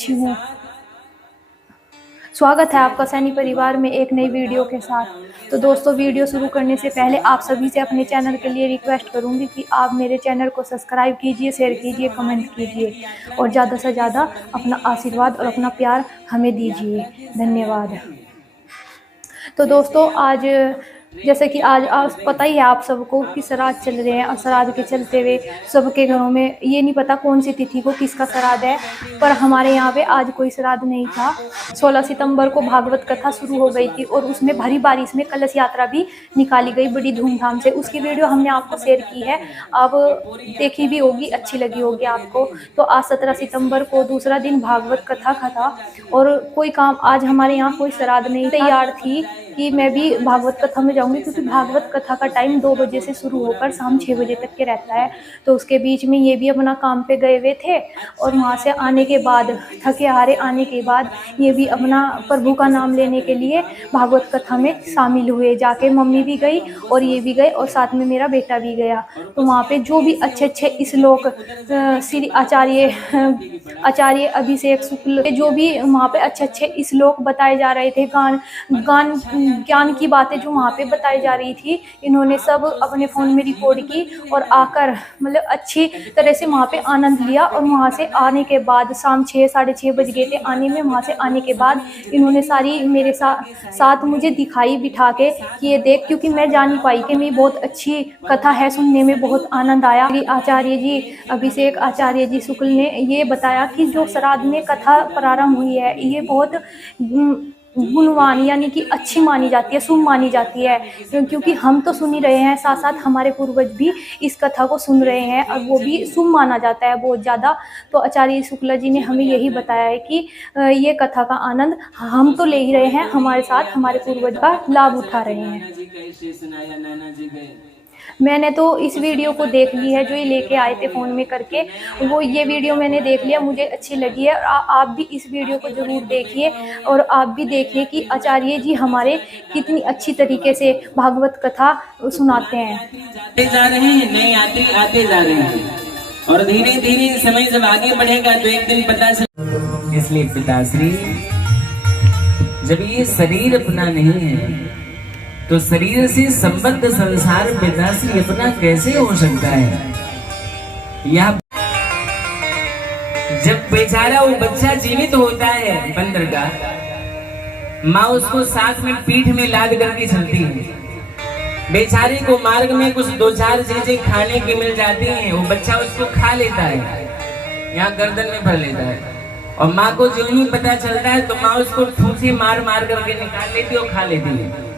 अच्छी हूँ। स्वागत है आपका सैनी परिवार में एक नई वीडियो के साथ। तो दोस्तों, वीडियो शुरू करने से पहले आप सभी से अपने चैनल के लिए रिक्वेस्ट करूंगी कि आप मेरे चैनल को सब्सक्राइब कीजिए, शेयर कीजिए, कमेंट कीजिए और ज़्यादा से ज़्यादा अपना आशीर्वाद और अपना प्यार हमें दीजिए। धन्यवाद। तो दोस्तों, आज जैसे कि आज पता ही है आप सबको कि श्राद्ध चल रहे हैं और श्राद्ध के चलते हुए सबके घरों में ये नहीं पता कौन सी तिथि को किसका श्राद्ध है, पर हमारे यहाँ पे आज कोई श्राद्ध नहीं था। 16 सितंबर को भागवत कथा शुरू हो गई थी और उसमें भरी बारिश में कलश यात्रा भी निकाली गई बड़ी धूमधाम से। उसकी वीडियो हमने आपको शेयर की है, अब देखी भी होगी, अच्छी लगी होगी आपको। तो आज 17 सितंबर को दूसरा दिन भागवत कथा का था और कोई काम आज हमारे यहाँ कोई श्राद्ध नहीं। तैयार थी कि मैं भी भागवत कथा में जाऊंगी, क्योंकि भागवत कथा का टाइम 2 बजे से शुरू होकर शाम 6 बजे तक के रहता है। तो उसके बीच में ये भी अपना काम पे गए हुए थे और वहाँ से आने के बाद, थके हारे आने के बाद, ये भी अपना प्रभु का नाम लेने के लिए भागवत कथा में शामिल हुए। जाके मम्मी भी गई और ये भी गए और साथ में मेरा बेटा भी गया। तो वहाँ पे जो भी अच्छे अच्छे श्लोक श्री आचार्य अभिषेक शुक्ल के जो भी वहाँ पे अच्छे अच्छे श्लोक बताए जा रहे थे, ज्ञान की बातें जो वहाँ पे बताई जा रही थी, इन्होंने सब अपने फ़ोन में रिकॉर्ड की और आकर मतलब अच्छी तरह से वहाँ पे आनंद लिया। और वहाँ से आने के बाद शाम 6 साढ़े 6 बज गए थे आने में। वहाँ से आने के बाद इन्होंने सारी मेरे साथ मुझे दिखाई बिठा के कि ये देख, क्योंकि मैं जा नहीं पाई कि मेरी बहुत अच्छी कथा है, सुनने में बहुत आनंद आया। आचार्य जी अभिषेक आचार्य जी शुक्ल ने ये बताया कि जो श्राद्ध में कथा प्रारंभ हुई है ये बहुत गुणवान यानी कि अच्छी मानी जाती है, शुभ मानी जाती है, क्योंकि हम तो सुन ही रहे हैं, साथ साथ हमारे पूर्वज भी इस कथा को सुन रहे हैं और वो भी शुभ माना जाता है बहुत ज़्यादा। तो आचार्य शुक्ला जी ने हमें यही बताया है कि ये कथा का आनंद हम तो ले ही रहे हैं, हमारे साथ हमारे पूर्वज का लाभ उठा रहे हैं। मैंने तो इस वीडियो को देख ली है जो ये लेके आए थे फ़ोन में करके, वो ये वीडियो मैंने देख लिया, मुझे अच्छी लगी है। आप भी इस वीडियो को ज़रूर देखिए और आप भी देखिए कि आचार्य जी हमारे कितनी अच्छी तरीके से भागवत कथा सुनाते हैं। जाते जा रहे हैं, नए यात्री आते जा रहे हैं और धीरे धीरे समय जब आगे बढ़ेगा तो एक दिन पता चल। इसलिए पिताश्री, जब ये शरीर अपना नहीं है तो शरीर से संबद्ध संसार पिताश्री अपना कैसे हो सकता है? यह जब बेचारा वो बच्चा जीवित होता है बंदर का, माँ उसको साथ में पीठ में लाद करके चलती है। बेचारे को मार्ग में कुछ 2-4 चीजें खाने की मिल जाती हैं, वो बच्चा उसको खा लेता है, यहाँ गर्दन में भर लेता है और माँ को जो ही पता चलता है तो माँ उसको ठूसे मार मार करके निकाल लेती है और खा लेती है।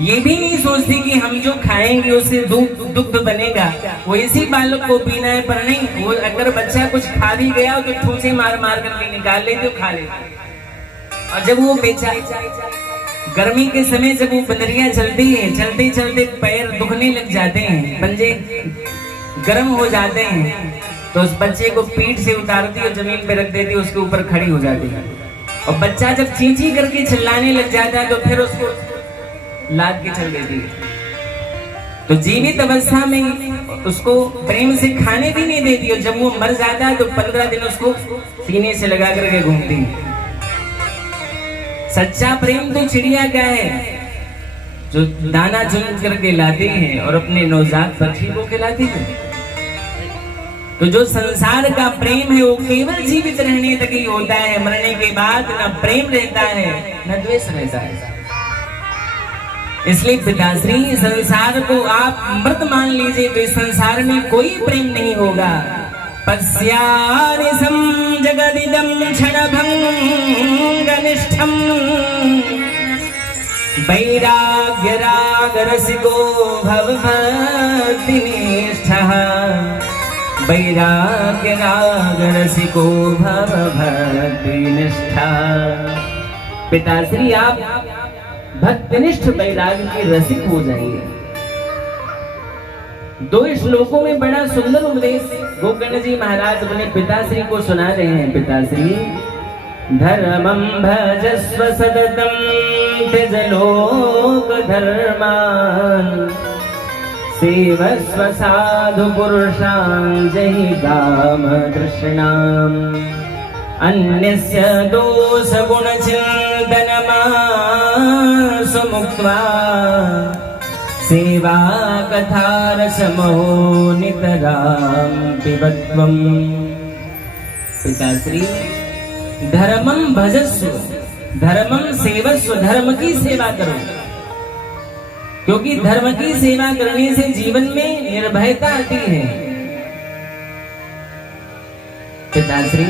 ये भी नहीं सोचती कि हम जो खाएंगे उससे दुग्ध बनेगा, वो इसी बालक को पीना है, पर नहीं, वो अगर बच्चा कुछ खा भी गया तो ठूसे मार मार करके निकाल लेते खा लेते। और जब वो बेचारा गर्मी के समय जब वो बंदरियां चलती है, चलते चलते पैर दुखने लग जाते हैं, पंजे गर्म हो जाते हैं, तो उस बच्चे को पीठ से उतारती और जमीन पे रख देती, उसके ऊपर खड़ी हो जाती है। और बच्चा जब चींची करके चिल्लाने लग जाता है तो फिर उसको लाद के चल देती है। तो जीवित अवस्था में उसको प्रेम से खाने भी नहीं देती और जब वो मर जाता है तो 15 दिन उसको सीने से लगा करके घूमती है। सच्चा प्रेम तो चिड़िया का है जो दाना चुन करके लाती है और अपने नवजात पक्षी को खिलाती है। तो जो संसार का प्रेम है वो केवल जीवित रहने तक ही होता है, मरने के बाद न प्रेम रहता है न द्वेष रहता है। इसलिए पिताश्री, संसार को आप मृत मान लीजिए तो इस संसार में कोई प्रेम नहीं होगा। पश्यानिसं जगदिदं क्षणभंगनिष्ठं वैराग्य राग रसिको भवभक्तिनिष्ठः, वैराग्य राग रसिको भवभक्तिनिष्ठः। पिताश्री, आप भक्तिनिष्ठ वैराग्य के रसिक हो जाइए। 2 श्लोकों में बड़ा सुंदर उपदेश गोकर्ण जी महाराज अपने पिताश्री को सुना रहे हैं। पिताश्री, धर्मं भजस्व सततं त्यज लोक धर्मान्, सेवस्व साधु पुरुषान् जहि काम तृष्णाम्। अन्यस्य दोष गुण चिंतनमासु मुक्त्वा सेवा कथा रसमहो नितरां पिबत्वम्। पिताश्री, धर्मं भजस्व, धर्मं सेवस्व, धर्म की सेवा करो, क्योंकि धर्म की सेवा करने से जीवन में निर्भयता आती है। पिताश्री,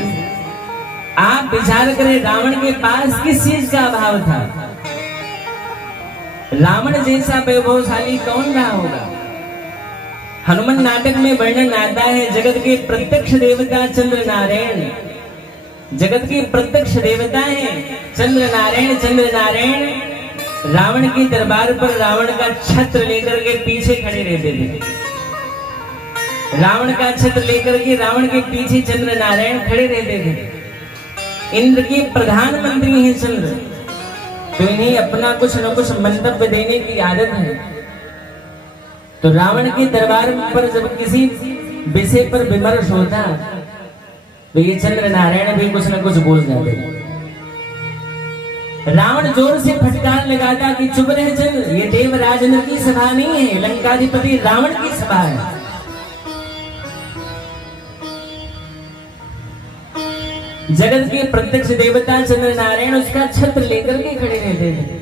आप विचार करें, रावण के पास किस चीज का अभाव था? रावण जैसा वैभवशाली कौन रहा होगा? हनुमान नाटक में वर्णन आता है, जगत के प्रत्यक्ष देवता चंद्र नारायण, जगत के प्रत्यक्ष देवता है चंद्र नारायण। चंद्र नारायण रावण के दरबार पर रावण का छत्र लेकर के पीछे खड़े रहते थे। रावण का छत्र लेकर के रावण के पीछे चंद्र नारायण खड़े रहते थे। इंद्र के प्रधानमंत्री हैं चंद्र, तो इन्हें अपना कुछ न कुछ मंतव्य देने की आदत है। तो रावण के दरबार पर जब किसी विषय पर विमर्श होता तो ये चंद्र नारायण भी कुछ न कुछ बोल जाते। रावण जोर से फटकार लगाता कि चुप रहे चंद्र, ये देवराज इंद्र की सभा नहीं है, लंकाधिपति रावण की सभा है। जगत के प्रत्यक्ष देवता चंद्र नारायण उसका छत्र लेकर के खड़े रहते थे।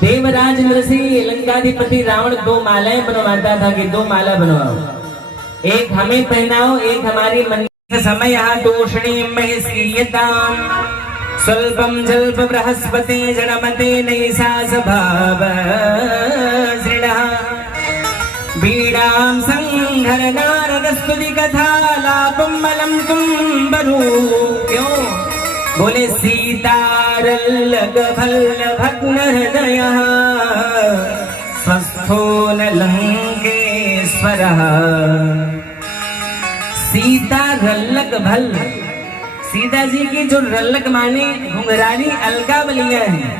देवराज इंद्र से लंकाधिपति रावण 2 मालाएं बनवाता था कि 2 माला बनवाओ, एक हमें पहनाओ, एक हमारी मन समय दोषणी महिष्यताम स्वल्पम जल्प बृहस्पति जड़मते नैसा स्वभाव बीड़ां संघर नारद स्तुति कथा लापम बलम तुम बरू। क्यों बोले? सीतारल्लग भल्ल भग्न हृदय स्वस्थो न लंकेश्वरः। सीता रल्लक भल्ल, सीता जी की जो रल्लक माने घुंघराली अलका बलियां हैं,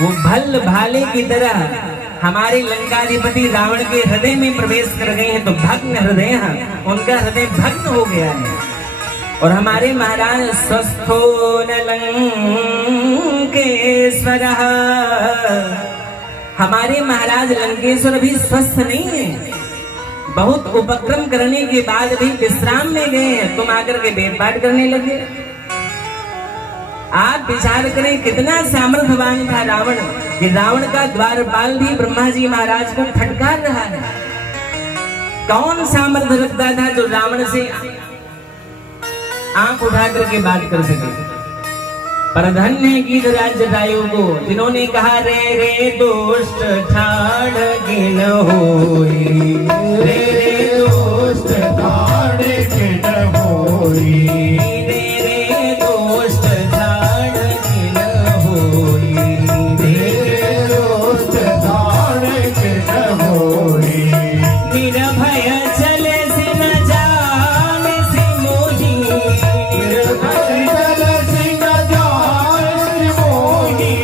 वो भल्ल भाले की तरह हमारे लंकाधिपति रावण के हृदय में प्रवेश कर गए हैं। तो भग्न हृदय, उनका हृदय भग्न हो गया है। और हमारे महाराज स्वस्थो न लंकेश्वरः, हमारे महाराज लंकेश्वर भी स्वस्थ नहीं है, बहुत उपक्रम करने के बाद भी विश्राम में गए हैं, तुम आकर के वेद पाठ करने लगे। आप विचार करें कितना सामर्थ्यवान था रावण, कि रावण का द्वारपाल भी ब्रह्मा जी महाराज को फटकार रहा है। कौन सामर्थ्य रखता था जो रावण से आंख उठा करके बात कर सके? पर धन्य गीधराज जटायु को, जिन्होंने कहा रे रे दुष्ट ठाड़ गिन होई, रे रे दुष्ट ठाड़ गिन होई, रे रे दुष्ट ठाड़ गिन होई, रे रे दुष्ट ठाड़ गिन होई। निर्भय चले सिन जान सि मोही, निर्भय चले सिन जान सि मोही,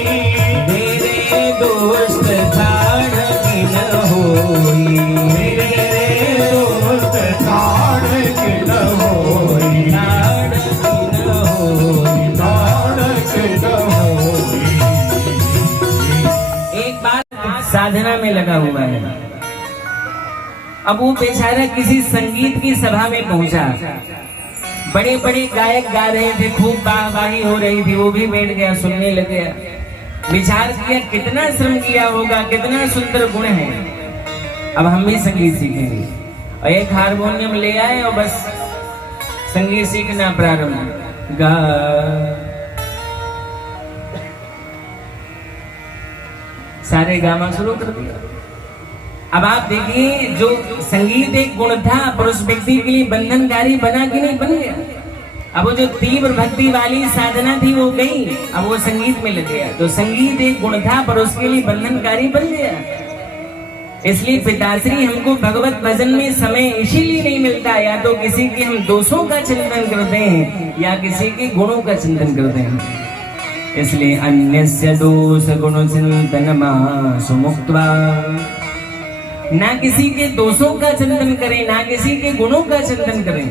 रे रे दुष्ट ठाड़ गिन होई, रे रे दुष्ट ठाड़ गिन होई, ठाड़ गिन होई, ठाड़ गिन होई। एक बार साधना में लगा हुआ है, अब वो बेचारा किसी संगीत की सभा में पहुंचा, बड़े बड़े गायक गा रहे थे, खूब वाहवाही हो रही थी, वो भी बैठ गया, सुनने लग गया। विचार किया कितना श्रम किया होगा, कितना सुंदर गुण है, अब हम भी संगीत सीखेंगे। और एक हारमोनियम ले आए और बस संगीत सीखना प्रारंभ। गा सारे गामा शुरू कर दिया। अब आप देखिए, जो संगीत एक गुण था, पर उस व्यक्ति के लिए बंधनकारी बना कि नहीं? बन गया। अब वो जो तीव्र भक्ति वाली साधना थी वो गई, अब वो संगीत में लग गया। तो संगीत एक गुण था, पर उसके लिए बंधनकारी बन गया। इसलिए पिताश्री, हमको भगवत भजन में समय इसीलिए नहीं मिलता, या तो किसी के हम दोषों का चिंतन करते हैं या किसी के गुणों का चिंतन करते हैं। इसलिए अन्यस्य दोष गुण चिंतन मासु मुक्त्वा ना किसी के दोषों का चिंतन करें, ना किसी के गुणों का चिंतन करें।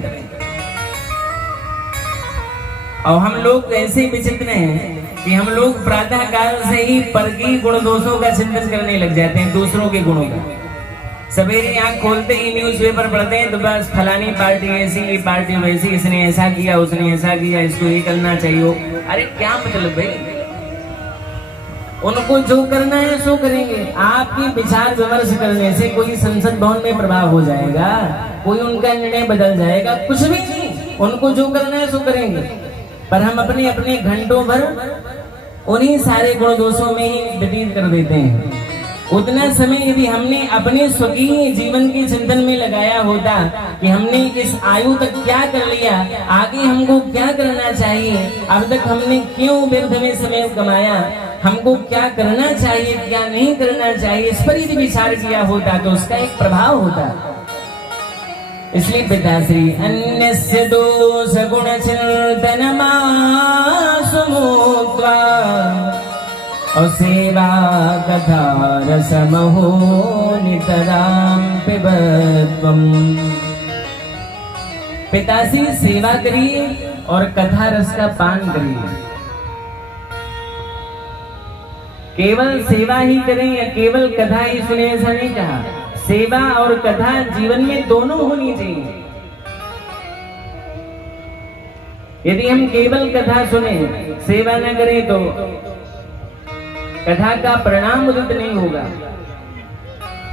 और हम लोग ऐसे विचित्र हैं कि हम लोग प्रातः काल से ही पर की गुण दोषों का चिंतन करने लग जाते हैं, दूसरों के गुणों का। सवेरे आंख खोलते ही न्यूज़पेपर पढ़ते हैं तो बस फलानी पार्टी ऐसी, ये पार्टी वैसी, इसने ऐसा किया, उसने ऐसा किया, इसको ये करना चाहिए। अरे क्या मतलब भाई, उनको जो करना है सो करेंगे। आपकी विचार विमर्श करने से कोई संसद भवन में प्रभाव हो जाएगा, कोई उनका निर्णय बदल जाएगा? कुछ भी नहीं। उनको जो करना है सो करेंगे, पर हम अपने अपने घंटों भर उन्हीं सारे गुण दोषों में ही व्यतीत कर देते हैं। उतना समय यदि हमने अपने स्वकीय जीवन के चिंतन में लगाया होता कि हमने इस आयु तक क्या कर लिया, आगे हमको क्या करना चाहिए, अब तक हमने क्यों व्यर्थ में समय गमाया, हमको क्या करना चाहिए, क्या नहीं करना चाहिए, इस पर यदि विचार किया होता तो उसका एक प्रभाव होता। इसलिए पिताश्री अन्यस्य दोष गुण चिंतनमासु मुक्त्वा और सेवा कथा रसमहो नितराम पिबत्वम। पिताश्री सेवा करिए और कथा रस का पान करिए। केवल सेवा ही करें या केवल कथा ही सुने ऐसा नहीं कहा। सेवा और कथा जीवन में दोनों होनी चाहिए। यदि हम केवल कथा सुने, सेवा न करें तो कथा का परिणाम उदित नहीं होगा।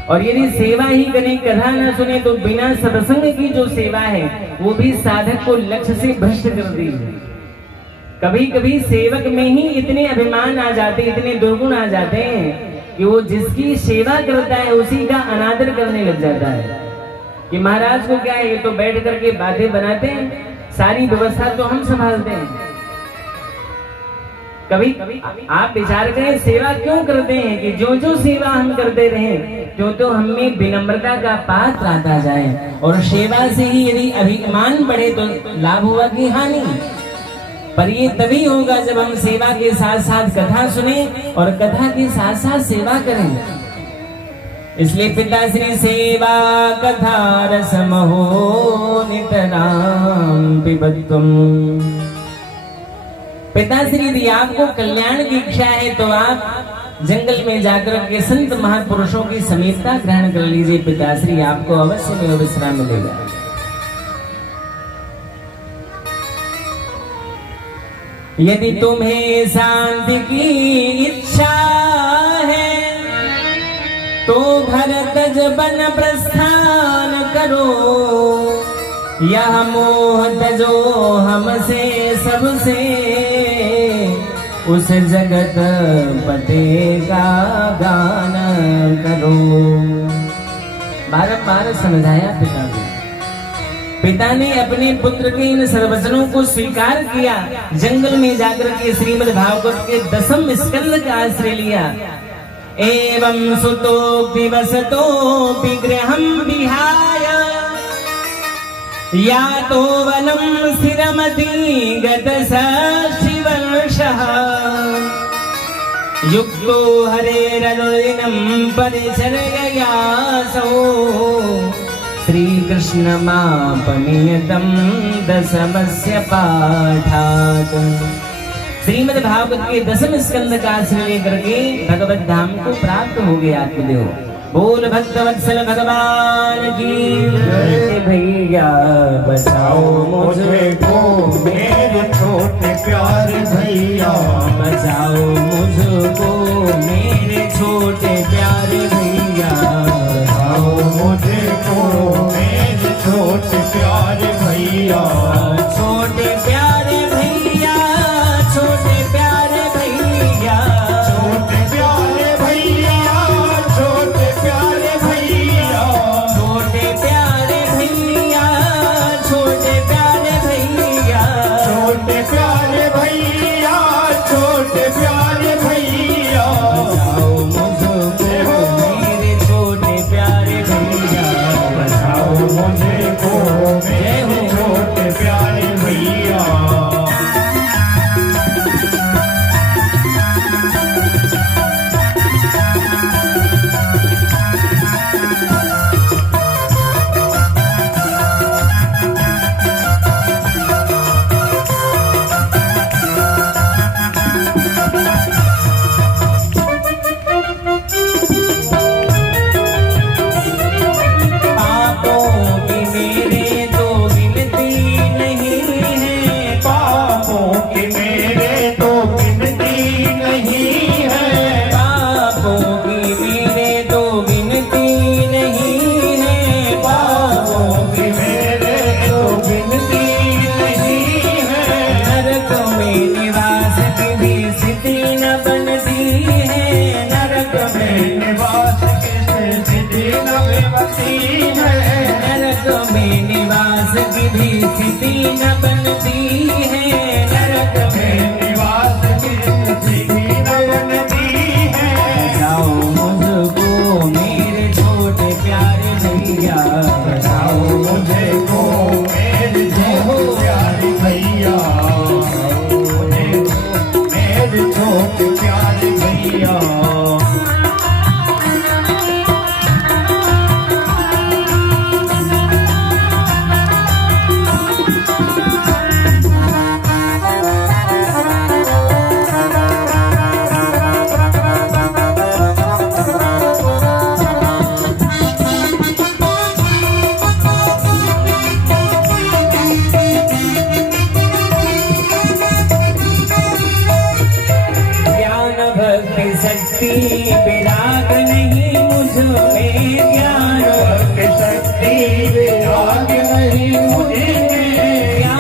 और यदि सेवा ही करें, कथा न सुने तो बिना सत्संग की जो सेवा है वो भी साधक को लक्ष्य से भ्रष्ट कर दी है। कभी कभी सेवक में ही इतने अभिमान आ जाते, इतने दुर्गुण आ जाते हैं कि वो जिसकी सेवा करता है उसी का अनादर करने लग जाता है कि महाराज को क्या है, ये तो बैठ करके बातें बनाते हैं, सारी व्यवस्था तो हम संभालते हैं। कभी आप विचार करें सेवा क्यों करते हैं कि जो जो सेवा हम करते रहें क्यों तो हमें विनम्रता का पात्र आता जाए। और सेवा से ही यदि अभिमान बढ़े तो लाभ हुआ कि हानि? पर ये तभी होगा जब हम सेवा के साथ साथ कथा सुने और कथा के साथ साथ सेवा करें। इसलिए पिताश्री सेवा कथा रसमहो नितराम पिबत्वम। पिताश्री यदि आपको कल्याण की इच्छा है तो आप जंगल में जाकर के संत महापुरुषों की समीपता ग्रहण कर लीजिए। पिताश्री आपको अवश्य में विश्राम मिलेगा। यदि तुम्हें शांति की इच्छा है तो घर तज बन प्रस्थान करो, यह मोह तजो हमसे सबसे, उस जगत पते का गान करो। बार समझाया पिता को। पिता ने अपने पुत्र के इन सर्वचनों को स्वीकार किया। जंगल में जाकर के श्रीमद् भागवत के 10वें स्कंद का आश्रय लिया। एवं सुतो विवसतो विग्रहं विहाय या तो वनं स्थिरमति गतषष्ठिवर्षः, युक्तो हरेरनुदिनं परिचर्ययासौ, श्रीकृष्णमापनियतं दशमस्य पाठात्। श्रीमद् भागवत के 10वें स्कंद का आश्रय लेकर के भगवत धाम को प्राप्त हो गए आत्मदेव। बोल भक्तवत्सल भगवान की जय। भैया बचाओ मुझे को मेरे छोटे प्यारे भैया, बचाओ मुझको मेरे छोटे प्यारे भैया, बचाओ मुझे को मेरे छोटे प्यारे भैया, छोटे प्यारे भैया, छोटे प्यारे भैया, छोटे प्यारे भैया, छोटे प्यारे भैया, छोटे प्यारे भैया, छोटे प्यारे भैया, छोटे प्यारे भैया, छोटे प्यारे भैया, बचाओ मुझको मेरे छोटे प्यारे भैया, बचाओ मुझको मेरे छोटे प्यारे भैया।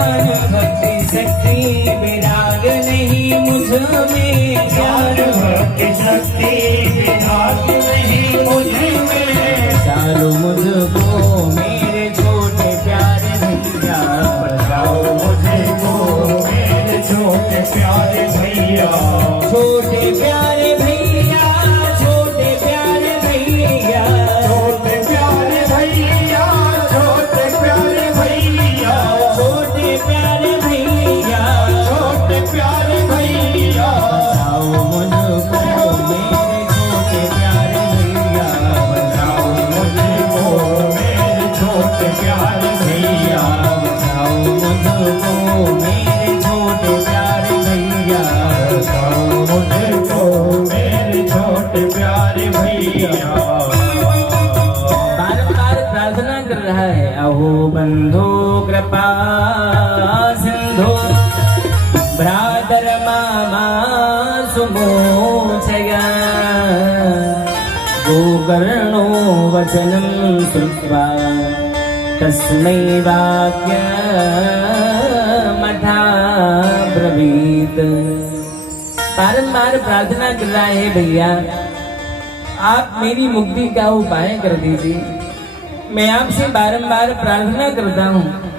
ज्ञान भक्ति शक्ति विराग नहीं मुझ में, ज्ञान भक्ति शक्ति विराग नहीं मुझ में। चालो मुझको मेरे छोटे प्यारे भैया, बचाओ मुझको मेरे छोटे प्यारे भैया। छोटे प्यारे भैया, छोटे प्यारे भैया, छोटे प्यारे भैया, छोटे प्यारे भैया, छोटे प्यारे भैया, छोटे प्यारे भैया। बचाओ मुझको मेरे छोटे प्यारे भैया, बचाओ मुझको मेरे छोटे प्यारे भैया। बचाओ मुझको मेरे छोटे प्यारे भैया। बचाओ मुझको मेरे छोटे प्यारे भैया। बार-बार प्रार्थना कर रहा है, अहो बंधो कृपा सिंधु भ्रातर मामा सुमोचया, गोकर्णो वचनं श्रुत्वा तस्मै वाक्यमथा ब्रवीत। बारंबार प्रार्थना कर रहा है, भैया आप मेरी मुक्ति का उपाय कर दीजिए। मैं आपसे बारंबार प्रार्थना करता हूँ।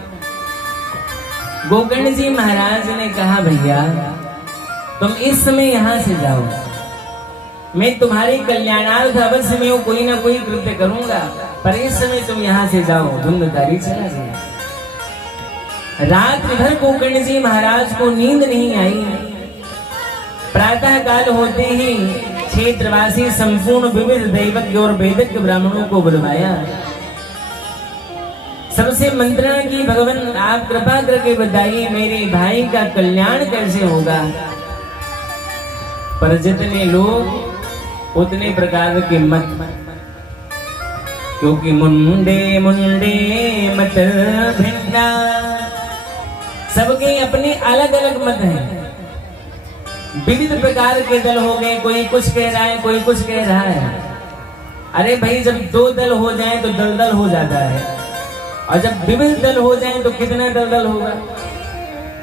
गोकर्ण जी महाराज ने कहा, भैया तुम इस समय यहाँ से जाओ, मैं तुम्हारे कल्याणार्थ अवश्य में कोई ना कोई कृत्य करूंगा, पर इस समय तुम यहाँ से जाओ। धुंधकारी चला गया। रात भर गोकर्ण जी महाराज को नींद नहीं आई। प्रातः काल होते ही क्षेत्रवासी संपूर्ण विविध दैवज्ञ और वेदज्ञ ब्राह्मणों को बुलवाया। सबसे मंत्रणा की, भगवान आप कृपा करके बताइए मेरे भाई का कल्याण कैसे होगा। पर जितने लोग उतने प्रकार के मत, क्योंकि मुंडे मुंडे मत भिन्ना, सबके अपने अलग अलग मत हैं। विविध प्रकार के दल हो गए, कोई कुछ कह रहा है, कोई कुछ कह रहा है। अरे भाई, जब दो दल हो जाए तो दलदल हो जाता है, और जब विविध दल हो जाए तो कितना दलदल होगा।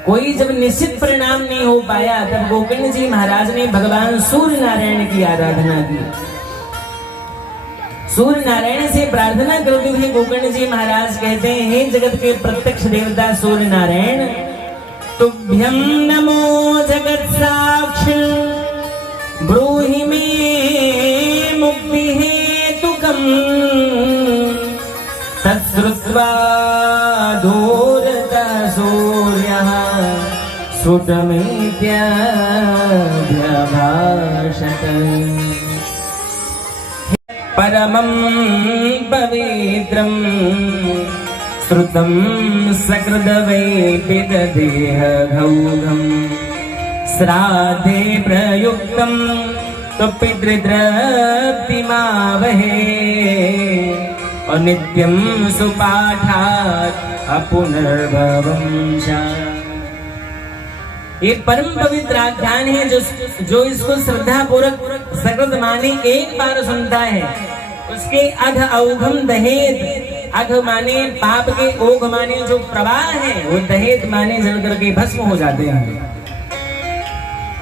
कोई जब निश्चित परिणाम नहीं हो पाया, तब गोकर्ण जी महाराज ने भगवान सूर्य नारायण की आराधना की। सूर्य नारायण से प्रार्थना करते हुए गोकर्ण जी महाराज कहते हैं, हे जगत के प्रत्यक्ष देवता सूर्य नारायण, तुभ्यं नमो जगत साक्ष, ब्रूहि मे मुक्ति हेतुकम्, तत्श्रुत्वा दूरतः सूर्यः सुतमित्यभ्यभाषत। परमं पवित्रं श्रुतं सकृदवैपितदेहघौघं, श्राद्धे प्रयुक्तं तु पितृतृप्तिमावहे, और नित्यं सुपाठात् अपुनर्भवं च। ये परम पवित्र आख्यान है, जो इसको श्रद्धा पूर्वक सकृत माने एक बार सुनता है, उसके अघ औघम दहेत, अघ माने पाप के, ओघ माने जो प्रवाह है, वो दहेत माने जल करके भस्म हो जाते हैं।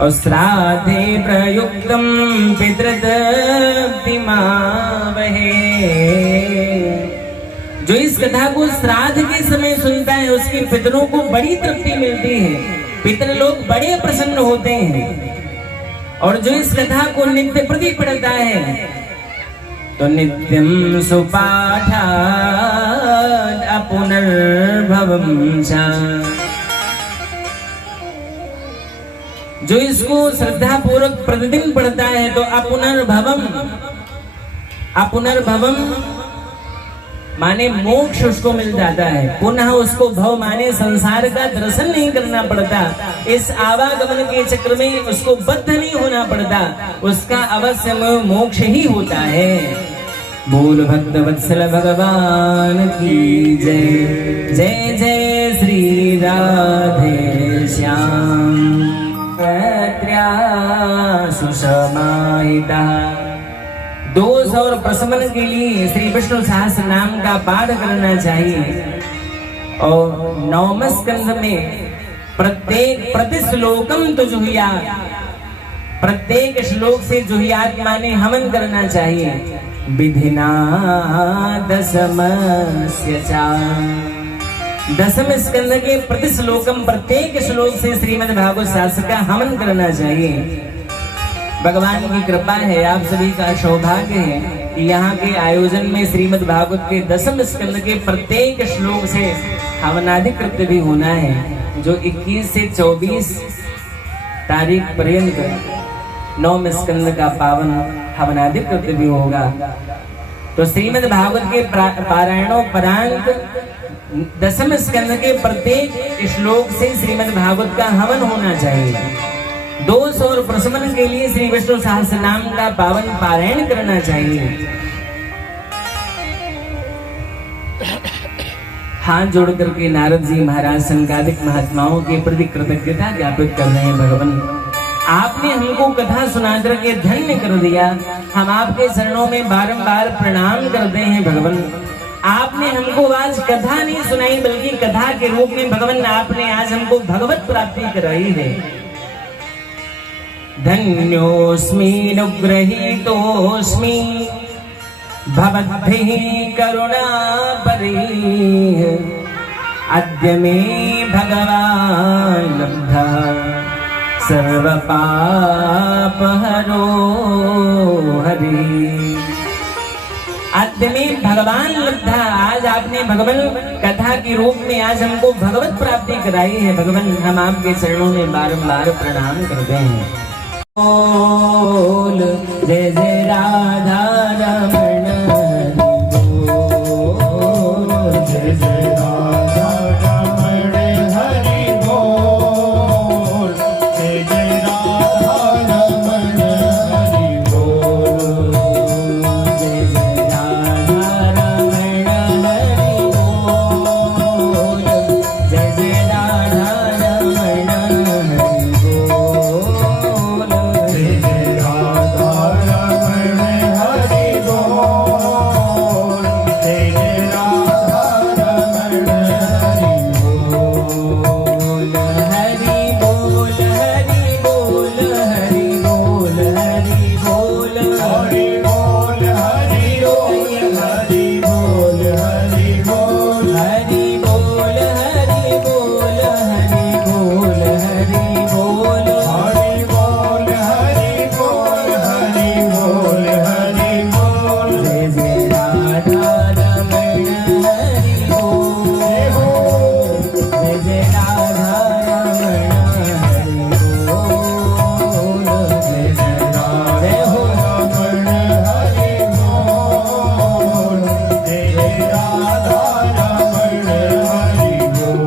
और श्राद्धे प्रयुक्तम पितृतृप्तिमावहे, जो इस कथा को श्राद्ध के समय सुनता है, उसके पितरों को बड़ी तृप्ति मिलती है, पितर लोग बड़े प्रसन्न होते हैं। और जो इस कथा को नित्य प्रति पढ़ता है, तो नित्यं सुपाठात् अपुनर्भवं च। जो इसको श्रद्धा पूर्वक प्रतिदिन पढ़ता है, तो अपुनर्भवम, अपुनर्भवम माने मोक्ष उसको मिल जाता है। पुनः उसको भव माने संसार का दर्शन नहीं करना पड़ता, इस आवागमन के चक्र में उसको बद्ध नहीं होना पड़ता, उसका अवश्य मोक्ष ही होता है। बोल भक्त वत्सल भगवान की जय। जय जय श्री राधे श्याम। सुषमाहिता, दोष और प्रशमन के लिए श्री विष्णु सहस्त्र नाम का पाठ करना चाहिए। और 9वें स्कंध में प्रत्येक प्रतिश्लोकम तो जुहिया, प्रत्येक श्लोक से जुहियात्मा ने हवन करना चाहिए। विधिना दशमस्य चा, 10वें स्कंध के प्रतिश्लोकम प्रत्येक श्लोक से श्रीमद् भागवत शास्त्र का हवन करना चाहिए। भगवान की कृपा है, आप सभी का सौभाग्य है कि यहाँ के आयोजन में श्रीमद् भागवत के 10वें स्कंद के प्रत्येक श्लोक से हवनादि कृत्य भी होना है, जो 21 से 24 तारीख पर्यंत 9वें स्कंद का पावन हवनादि कृत्य भी होगा। तो श्रीमद् भागवत के पारायणोपरांत 10वें स्कंद के प्रत्येक श्लोक से श्रीमद् भागवत का हवन होना चाहिए। दोष और प्रशमन के लिए श्री विष्णु सहस्त्र नाम का पावन पारायण करना चाहिए। हाथ जोड़ करके नारद जी महाराज संगादिक महात्माओं के प्रति कृतज्ञता ज्ञापित कर रहे हैं। भगवान, आपने हमको कथा सुना करके धन्य कर दिया, हम आपके चरणों में बारंबार प्रणाम करते हैं। भगवान, आपने हमको आज कथा नहीं सुनाई, बल्कि कथा के रूप में भगवान आपने आज हमको भगवत प्राप्ति कराई है। धन्योस्मि नुग्रहीतोस्मि भवद्भिः करुणापरीः, अद्य मे भगवान् लब्धः सर्वपापहरो हरिः। अद्य में भगवान लब्धा, आज आपने भगवान कथा के रूप में आज हमको भगवत प्राप्ति कराई है। भगवान, हम आपके चरणों में बारंबार प्रणाम करते हैं। बोल जय जय राधा रमण बोल, जय जय राधा रमण हरि बोल, जय जय राधा रमण हरि बोल, जय जय राधा रमण हरि बोल, जय जय राधा रमण हरि बोल, जय जय राधा रमण हरि बोल, जय जय राधा रमण हरि बोल, हरि बोल, हरि बोल, हरि बोल, हरि बोल, हरि बोल, हरि बोल, हरि बोल, हरि बोल, हरि बोल, हरि बोल, हरि बोल, हरि बोल, हरि बोल, हरि बोल, हरि बोल, हरि बोल, जय जय राधा रमण हरि बोल, जय जय राधा रमण हरि बोल, जय जय जय हो रमण हरि बोल, जय जय राधा रमण हरि बोल।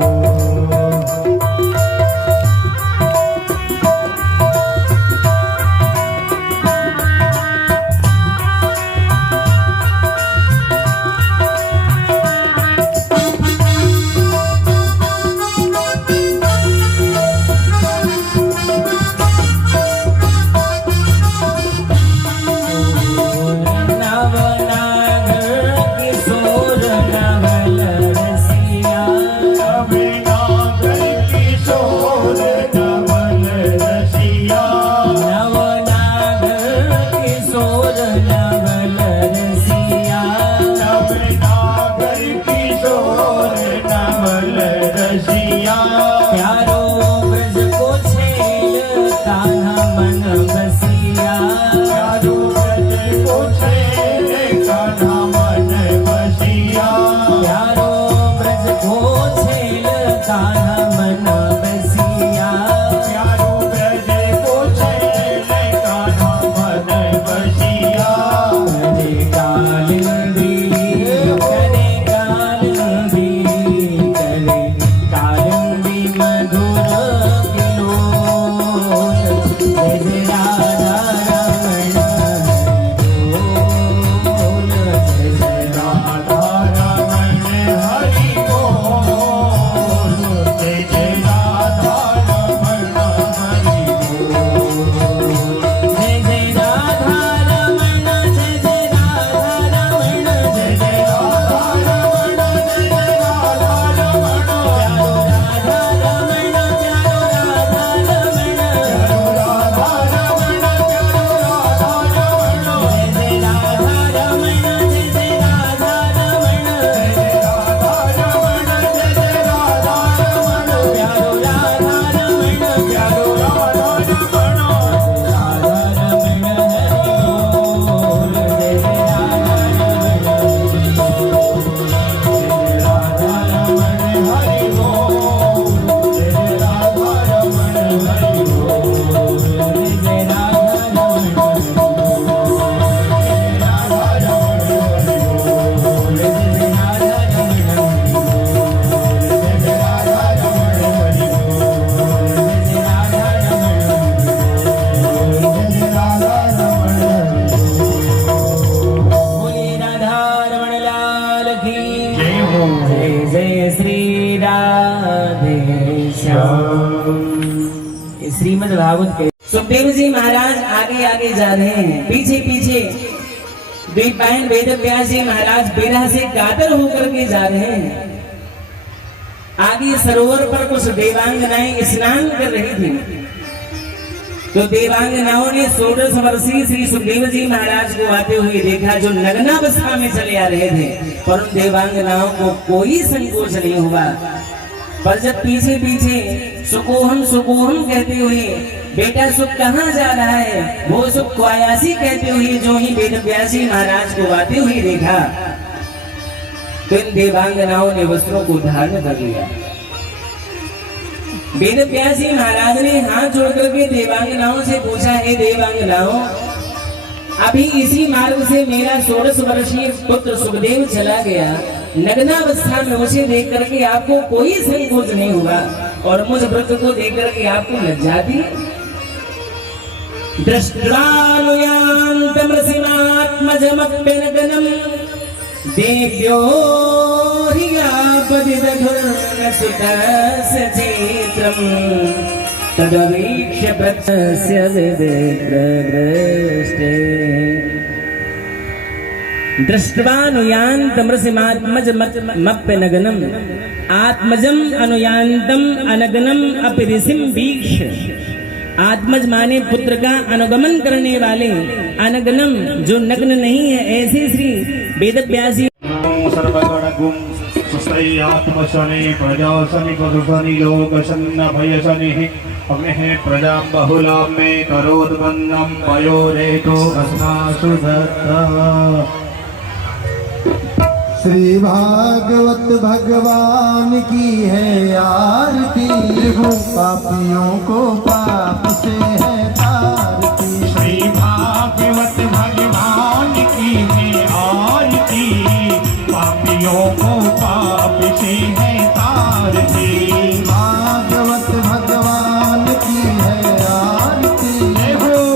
ये श्रीमद् भागवत के सुखदेव जी महाराज आगे आगे जा रहे हैं, पीछे पीछे द्विपायन वेद व्यास जी महाराज विरह से कातर होकर के जा रहे हैं। आगे सरोवर पर कुछ देवांगनाएं स्नान कर रही थी, तो देवांगनाओं ने 16 वर्षीय श्री सुखदेव जी महाराज को आते हुए देखा, जो नग्नावस्था में चले आ रहे थे, पर उन देवांगनाओं को कोई संकोच नहीं हुआ। पर जब पीछे पीछे सुकोहम सुकोहम कहते हुए बेटा सुख कहाँ जा रहा है, वो सुख क्वायासी कहते हुए जो ही वेद व्यास जी महाराज को आते हुए देखा, तो इन देवांगनाओं ने वस्त्रों को धारण कर लिया। वेद व्यास जी महाराज ने हाथ जोड़ करके देवांगनाओं से पूछा, हे देवांगनाओं, अभी इसी मार्ग से मेरा 16 वर्षीय पुत्र सुखदेव चला गया, नग्नावस्था में उसे देख करके आपको कोई संकोच नहीं हुआ, और मुझ व्रत को देख करके आपको लज्जा दी। दृष्टानुयान्तमृषिमात्मजमप्यनगनम् देव्यो हियापतिदधुर्नसुतस्य चैत्रम् तदवीक्ष्य प्रत्यस्य विवेकदृष्टे दृष्ट्वानुयान्तमृषिमात्मजमप्यनगनम् आत्मजम् अनुयान्तम् अनगनम् अपि ऋषिं वीक्ष्य। आत्मज माने पुत्र का अनुगमन करने वाले, अनगनम जो नग्न नहीं है, ऐसे श्री वेद व्यास जी सर्वगणगुं स्वस्ति आत्मशनि प्रजाशनि पशुशनि लोकशन्न भयशनिः अमेः प्रजां बहुलां मे करोद्वन्नं पयोरेको अस्मासु दत्तः। श्री भागवत भगवान की है आरती, पापियों को पाप से है तारती। श्री भागवत भगवान की है आरती, पापियों को पाप से है तारती। भागवत भगवान की है आरती,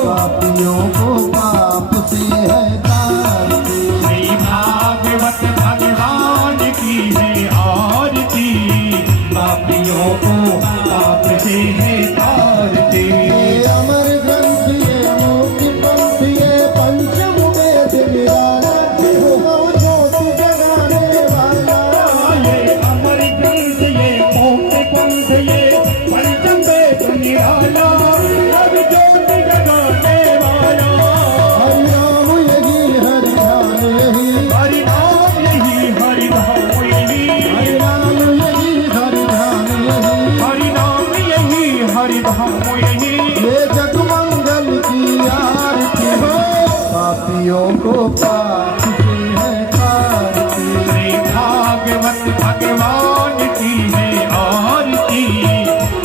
पापियों को पाप से है तारती। श्री भागवत भगवान की है आरती, पापियों को पाप से है तारती। अमर ग्रंथ ये मोक्ष पंथ ये पंचम वेद निराला, ज्योति जगाने वाला। ये अमर ग्रंथ ये मोक्ष पंथ ये पंचम वेद निराला, अब ज्योति जगाने वाला। हरि नाम यही हरि ध्यान यही, हरि नाम यही हरि धाम यही, हरि नाम यही हरि ध्यान यही। हरि नाम यही हरि धाम यही। ये जगमंगल की आरती हो, पापियों को पाप से है तारती। श्री भागवत भगवान की है आरती,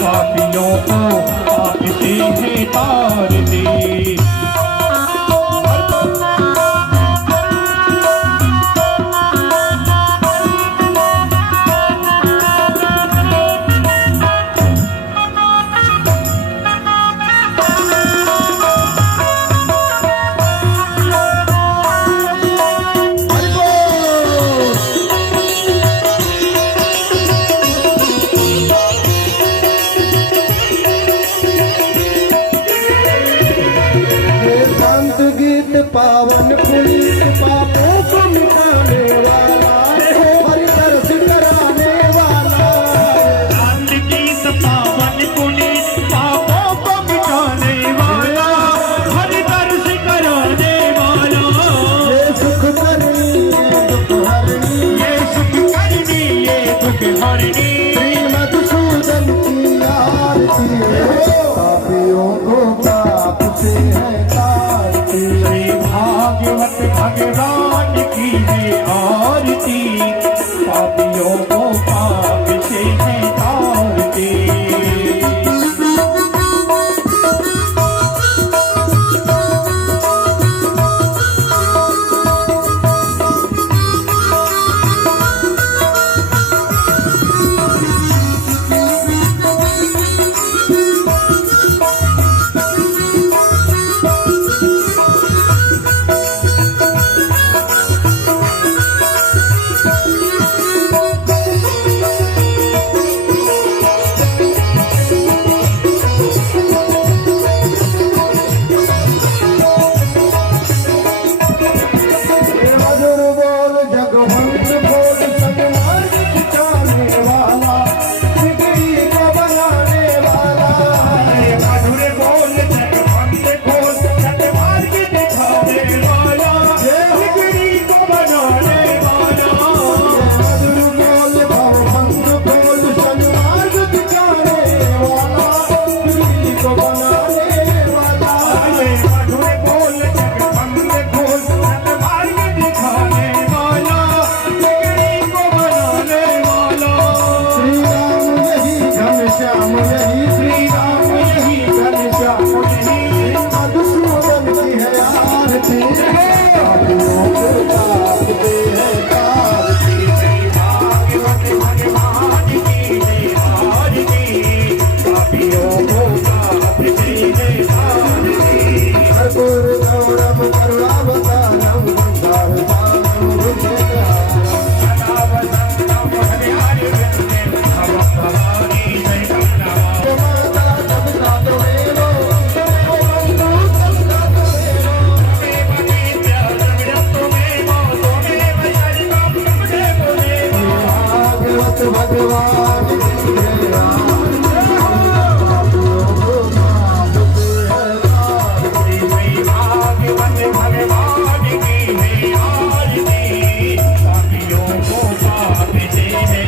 पापियों को पाप से है तारती। शांत गीत पावन पुनीत पापों को मिटाने वाला, हरि दर्श कराने वाला। चांद गीत पावन पुनीत पापों को मिटाने वाला, हरि दर्श कराने वाला। ये सुख करनी ये दुख हरनी, ये सुख करनी ये दुख हरनी। श्री मधुसूदन की आरती हो, पापियों को पाप से है तारती। श्री भागवत श्याम यही श्री राम यही घनश्याम यही मधुसूदन की है आरती पापियों को तापते हैं तारती भागवत भगवान की जय आरती पापियों को तापते हैं तारती कर्पूर गौरव करुणावतारम संसारसारम भुजगेन्द्रहारम सदावसंतम हरिहरि वृंदे भव भवानी जय कमला भगवान की जय राम पापियों को तापते हैं तारती भागवत भगवान की जय आरती पापियों को तापते हैं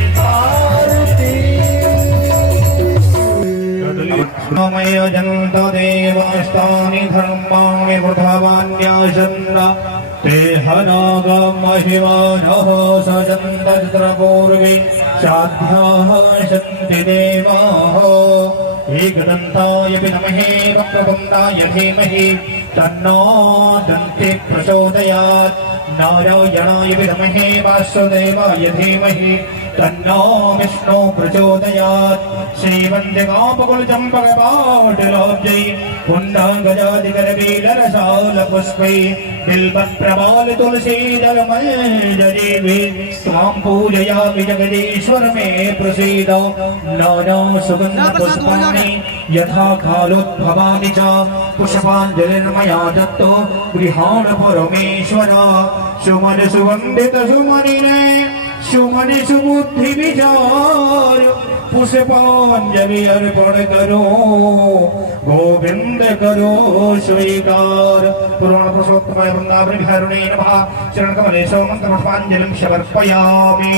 नमय जन्त देवास्तानि धर्माणि वृथावान्यासन्न ते हनागम शिवानः सजन्तपूर्वे साध्याः सन्ति देवाः एकदन्ताय विद्महे वक्रतुण्डाय धीमहि तन्नो दन्ति प्रचोदयात् नारायणाय विद्महे वासुदेवाय धीमहि तन्नो विष्णु प्रचोदयात् श्रीवन्द्यकापकुल चम्पकपाटलाब्जै कुण्डागजादिकरवीलरसालपुष्पै बिल्वप्रवाल तुलसी जलमञ्जरीभिः त्वां पूजयामि जगदीश्वर मे प्रसीद नाना सुगन्धपुष्पाणि यथा कालोद्भवानि च पुष्पाञ्जलिर्मया दत्तो गृहाण परमेश्वर सुमन सुवन्दित सुमनिने सुमनि सुबुद्धि विचार पुष्पांजलि अर्पण करो गोविंद करो स्वीकार पुराण पुरुषोत्तम वृंदावन विहारुणे नमः चरण कमलेशो मंत्र पुष्पांजलिं समर्पयामि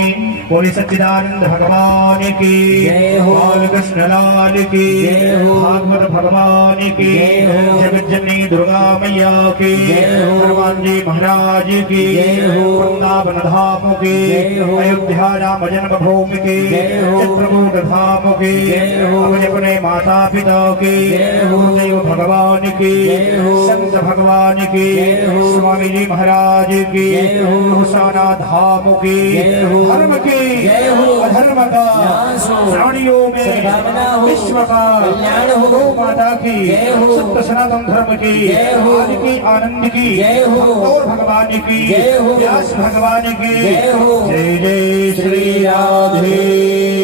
बोले सच्चिदानंद भगवान की जय हो। बाल कृष्ण लाल की जय हो। भागवत भगवान की जय हो। जगत जननी दुर्गा मैया की जय हो। हनुमान जी महाराज की जय हो। वृंदावन धाम की जय हो। अयोध्या राम जन्म भूमि की जय हो। चित्रकूट धाम की जय हो। अपने अपने माता पिता की जय हो। गुरुदेव भगवान की जय हो। संत भगवान की जय हो। स्वामी जी महाराज की जय हो। हुसाना धाम की जय हो। धर्म की जय हो। अधर्म का नाश हो। प्राणियों में सद्भावना हो। विश्व का कल्याण हो। गौ माता की जय हो। सत्य सनातन धर्म की जय हो। आदि की आनंद की जय हो। और भगवान की जय हो। व्यास भगवान की जय हो। जय जय श्री राधे